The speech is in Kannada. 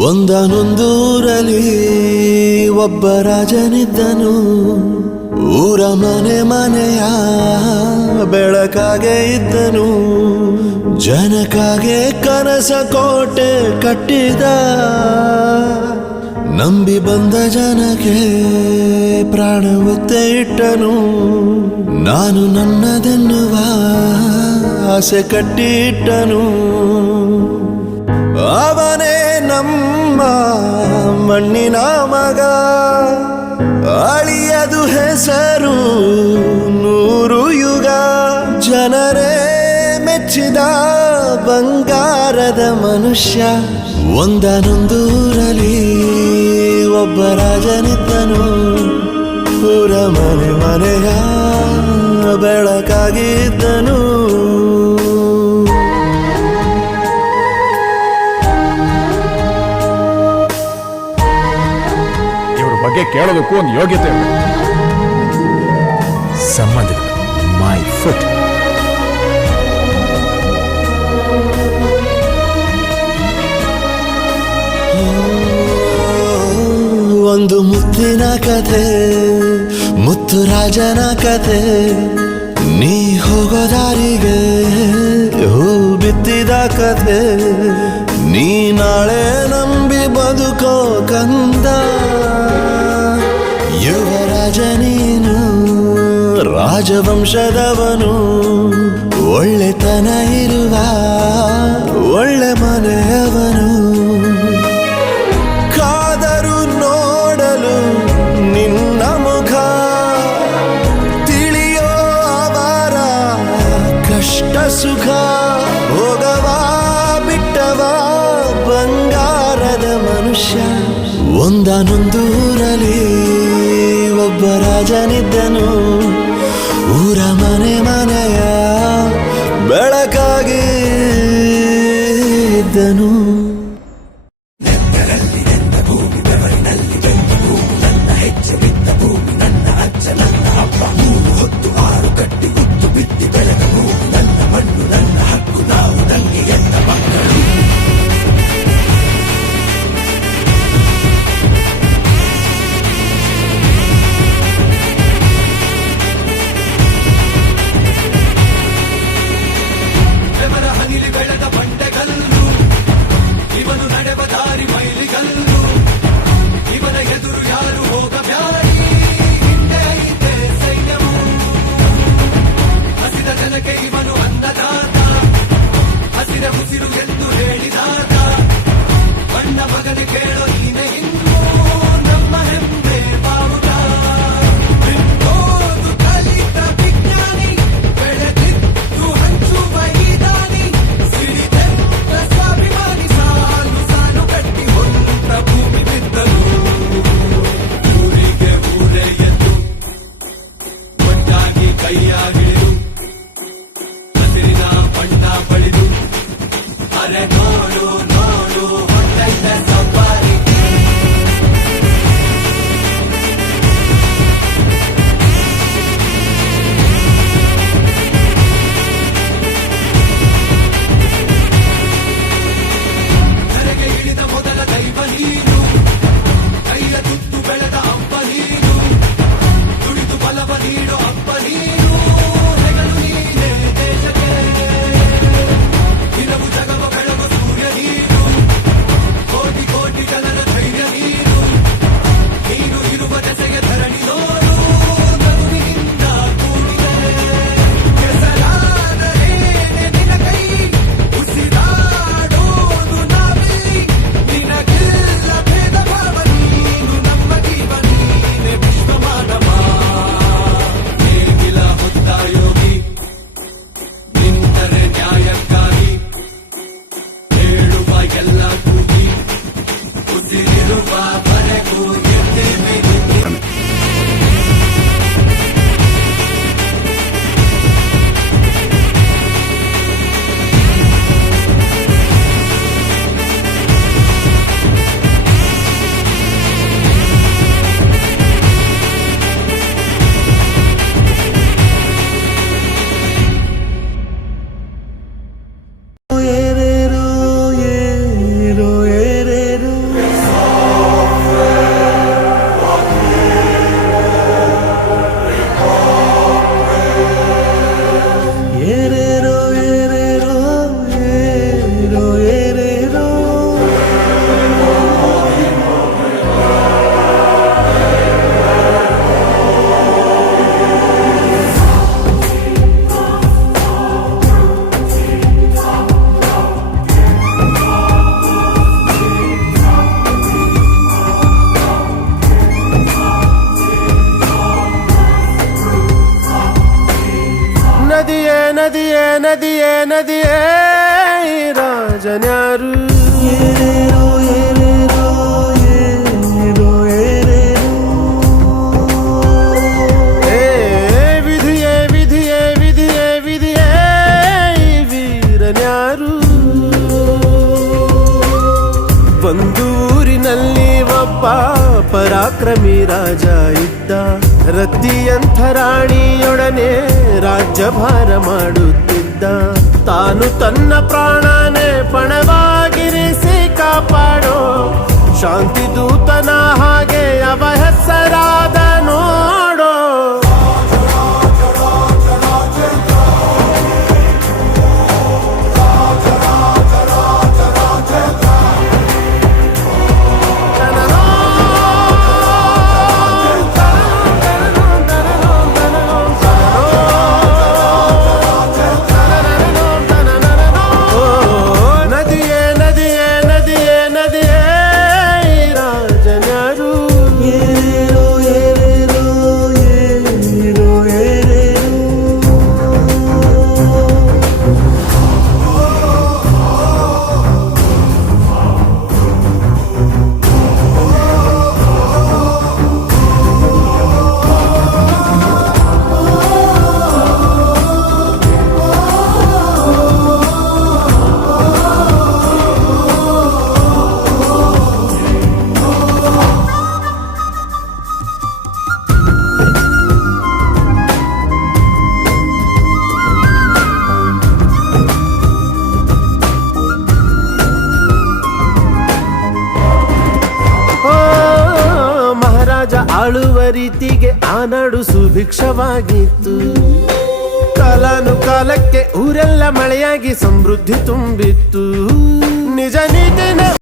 ಒಂದನೊಂದೂರಲ್ಲಿ ಒಬ್ಬ ರಾಜನಿದ್ದನು. ಊರ ಮನೆ ಮನೆಯ ಬೆಳಕಾಗೆ ಇದ್ದನು. ಜನಕಾಗೆ ಕನಸ ಕೋಟೆ ಕಟ್ಟಿದ. ನಂಬಿ ಬಂದ ಜನಕ್ಕೆ ಪ್ರಾಣ ಒತ್ತೆ ಇಟ್ಟನು. ನಾನು ನನ್ನದೆನ್ನುವ ಆಸೆ ಕಟ್ಟಿಟ್ಟನು. ಅವನೇ ನಮ್ಮ ಮಣ್ಣಿನ ಮಗ. ಅಳಿಯದು ಹೆಸರು 100 ಯುಗ. ಜನರೇ ಮೆಚ್ಚಿದ ಬಂಗಾರದ ಮನುಷ್ಯ. ಒಂದನೊಂದೂರಲ್ಲಿ ಒಬ್ಬ ರಾಜನಿದ್ದನು. ಊರ ಮನೆ ಮನೆಯ ಬೆಳಕಾಗಿದ್ದನು. ಬಗ್ಗೆ ಕೇಳೋದಕ್ಕೂ ಒಂದು ಯೋಗ್ಯತೆ ಇದೆ. ಸಂಬಂಧಗಳು ಮೈ ಫುಟ್. ಒಂದು ಮುತ್ತಿನ ಕಥೆ, ಮುತ್ತು ರಾಜನ ಕಥೆ. ನೀ ಹೋಗೋ ದಾರಿಗೆ ಹೂ ಬಿತ್ತಿದ ಕಥೆ. ನೀ ನಾಳೆ ನಂಬಿ ಬದುಕೋ ಕಂದ. ಯುವರಾಜ ನೀನು, ರಾಜವಂಶದವನು. ಒಳ್ಳೆತನ ಇರುವ ಒಳ್ಳೆ ಮನೆಯವನು. ಕಾದರು ನೋಡಲು ನಿನ್ನ ಮುಖ. ತಿಳಿಯೋ ಅವರ ಕಷ್ಟ ಸುಖ. ಹೋಗವ ಬಿಟ್ಟವ ಬಂಗಾರದ ಮನುಷ್ಯ. ಒಂದನೊಂದೂರಲ್ಲಿ ಒಬ್ಬ ರಾಜನಿದ್ದನು. ಊರ ಮನೆ ಮನೆಯ ಬೆಳಕಾಗಿ ಇದ್ದನು. ನದಿಯೇ ನದಿಯೇ ಈ ರಾಜನ್ಯಾರು ಏನೇನೋ ಏನೇನೋ ಏನೋ ಏನೇನೋ ಏ ವಿಧಿಯೇ ವಿಧಿಯೇ ವಿಧಿಯೇ ವಿಧಿಯೇ ಈ ವೀರನ್ಯಾರು ಒಂದು ಊರಿನಲ್ಲಿ ಒಬ್ಬ ಪರಾಕ್ರಮಿ ರಾಜ ಇದ್ದ ರತಿಯಂಥ ರಾಣಿಯೊಡನೆ ರಾಜ್ಯಭಾರ ಮಾಡುತ್ತಿದ್ದ ತಾನು ತನ್ನ ಪ್ರಾಣನೇ ಪಣವಾಗಿರಿಸಿ ಕಾಪಾಡೋ ಶಾಂತಿ ದೂತನ ಹಾಗೆ ಅವ ಹೆಸರಾದ ನೋಡೋ ನದಿಯೇ ನದಿಯೇ ನದಿಯೇ ನದಿಯೇ ಈ ರಾಜನ್ಯಾರು ಏನೇನೋ ಏನೇನೋ ಏನೋ ಏನೇನೋ ಓ, ಮಹಾರಾಜ ಆಳುವ ರೀತಿಗೆ ಆ ನಾಡು ಸುಭಿಕ್ಷವಾಗಿತ್ತು ಕಾಲಾನುಕಾಲಕ್ಕೆ ಊರೆಲ್ಲ ಮಳೆಯಾಗಿ ಸಮೃದ್ಧಿ ತುಂಬಿತ್ತು ನಿಜ ನೀತಿನ